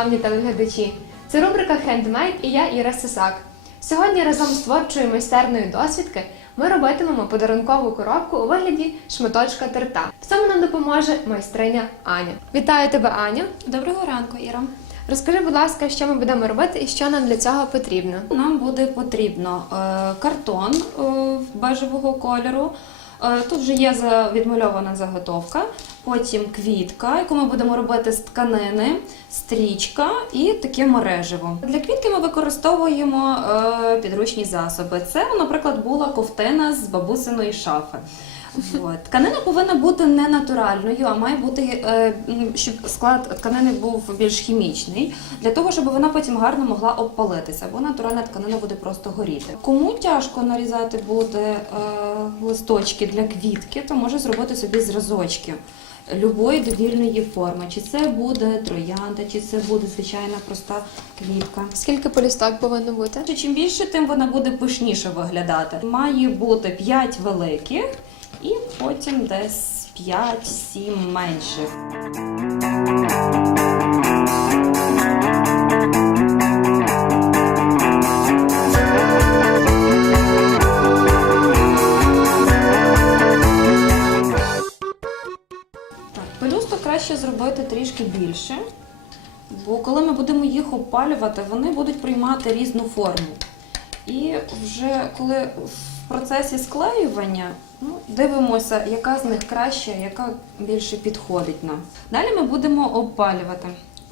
шановні телеглядачі! Це рубрика Хендмейд і я Іра Сисак. Сьогодні разом з творчою майстерною досвідки ми робитимемо подарункову коробку у вигляді шматочка торта. В цьому нам допоможе майстриня Аня. Вітаю тебе, Аню! Доброго ранку, Іра. Розкажи, будь ласка, що ми будемо робити і що нам для цього потрібно. Нам буде потрібно е, картон е, бежевого кольору. Е, Тут вже є відмальована заготовка, потім квітка, яку ми будемо робити з тканини, стрічка і таке мереживо. Для квітки ми використовуємо е, підручні засоби. Це, наприклад, була ковтина з бабусиної шафи. От. Тканина повинна бути не натуральною, а має бути, е, щоб склад тканини був більш хімічний, для того, щоб вона потім гарно могла обпалитися, бо натуральна тканина буде просто горіти. Кому тяжко нарізати буде е, листочки для квітки, то може зробити собі зразочки. Любої довільної форми, чи це буде троянда, чи це буде звичайна проста квітка. Скільки полісток повинно бути? Чим більше, тим вона буде пишніше виглядати. Має бути 5 великих і потім десь 5-7 менших. Пелюсток краще зробити трішки більше, бо коли ми будемо їх опалювати, вони будуть приймати різну форму. І вже коли в процесі склеювання ну, дивимося, яка з них краща, яка більше підходить нам. Далі ми будемо опалювати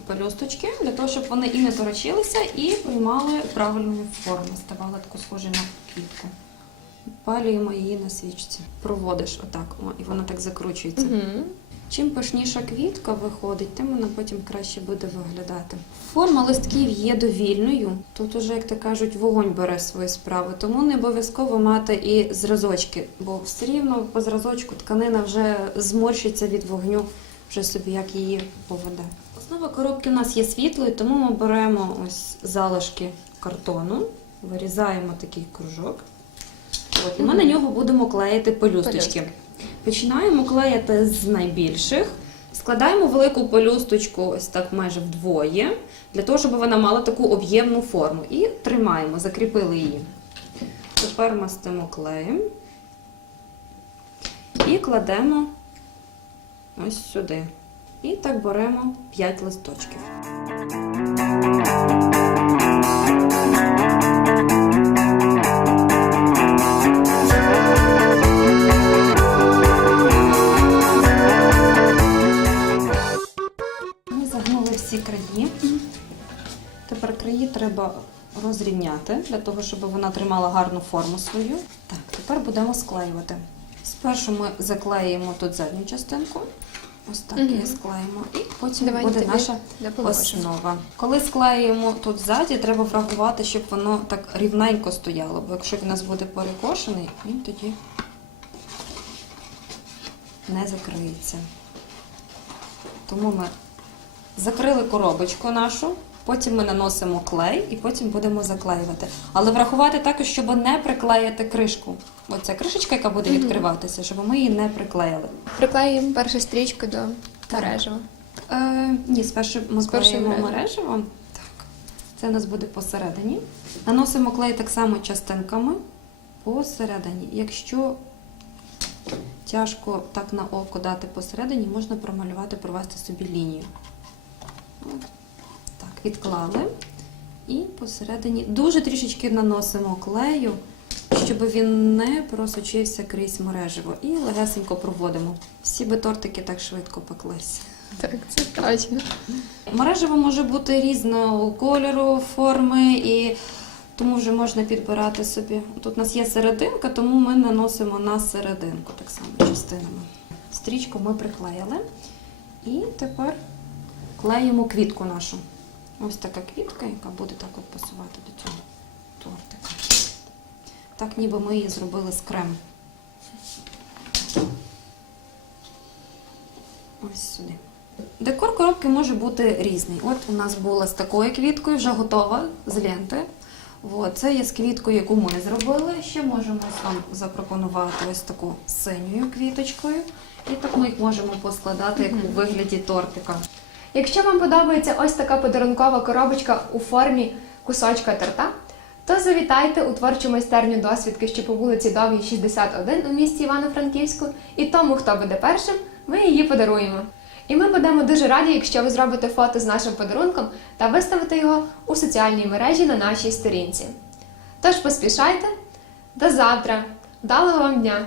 пелюсточки для того, щоб вони і не торочилися, і приймали правильну форму, ставали таку схожу на квітку. Опалюємо її на свічці. Проводиш отак, о, і вона так закручується. Угу. Чим пишніша квітка виходить, тим вона потім краще буде виглядати. Форма листків є довільною. Тут уже, як то кажуть, вогонь бере свою справу, тому не обов'язково мати і зразочки, бо все рівно по зразочку тканина вже зморщиться від вогню, вже собі як її поведе. Основа коробки у нас є світлою, тому ми беремо ось залишки картону, вирізаємо такий кружок. От, і ми на нього будемо клеїти пелюсточки. Починаємо клеїти з найбільших. Складаємо велику пелюсточку ось так майже вдвоє, для того, щоб вона мала таку об'ємну форму. І тримаємо, закріпили її. Тепер мастимо клеєм і кладемо ось сюди. І так беремо 5 листочків. Треба розрівняти для того, щоб вона тримала гарну форму свою. Так, тепер будемо склеювати. Спершу ми заклеїмо тут задню частинку. Ось так її склеїмо. І потім Давай буде наша основа. Коли склеїмо тут ззаді, треба врахувати, щоб воно так рівненько стояло, бо якщо він у нас буде перекошений, він тоді не закриється. Тому ми закрили коробочку нашу, потім ми наносимо клей і потім будемо заклеювати. Але врахувати також, щоб не приклеїти кришку. Оця кришечка, яка буде відкриватися, щоб ми її не приклеїли. Приклеїмо першу стрічку до мережева. Е, ні, спершу ми склеїмо мережево. мережево. Так. Це у нас буде посередині. Наносимо клей так само частинками посередині. Якщо тяжко так на око дати посередині, можна промалювати, провести собі лінію. Відклали. І посередині дуже трішечки наносимо клею, щоб він не просочився крізь мережево. І легесенько проводимо. Всі би тортики так швидко пеклись. Так, це точно. Мережево може бути різного кольору, форми, і тому вже можна підбирати собі. Тут у нас є серединка, тому ми наносимо на серединку так само частинами. Стрічку ми приклеїли. І тепер клеїмо квітку нашу. Ось така квітка, яка буде так от пасувати до цього тортика. Так ніби ми її зробили з крем. Ось сюди. Декор коробки може бути різний. От у нас була з такою квіткою, вже готова з ленти. От, це є з квіткою, яку ми зробили. Ще можемо вам запропонувати ось таку синьою квіточкою. І так ми їх можемо поскладати як у вигляді тортика. Якщо вам подобається ось така подарункова коробочка у формі кусочка торта, то завітайте у творчу майстерню досвідки, що по вулиці Довгій 61 у місті Івано-Франківську, і тому, хто буде першим, ми її подаруємо. І ми будемо дуже раді, якщо ви зробите фото з нашим подарунком та виставите його у соціальній мережі на нашій сторінці. Тож поспішайте, до завтра, вдалого вам дня!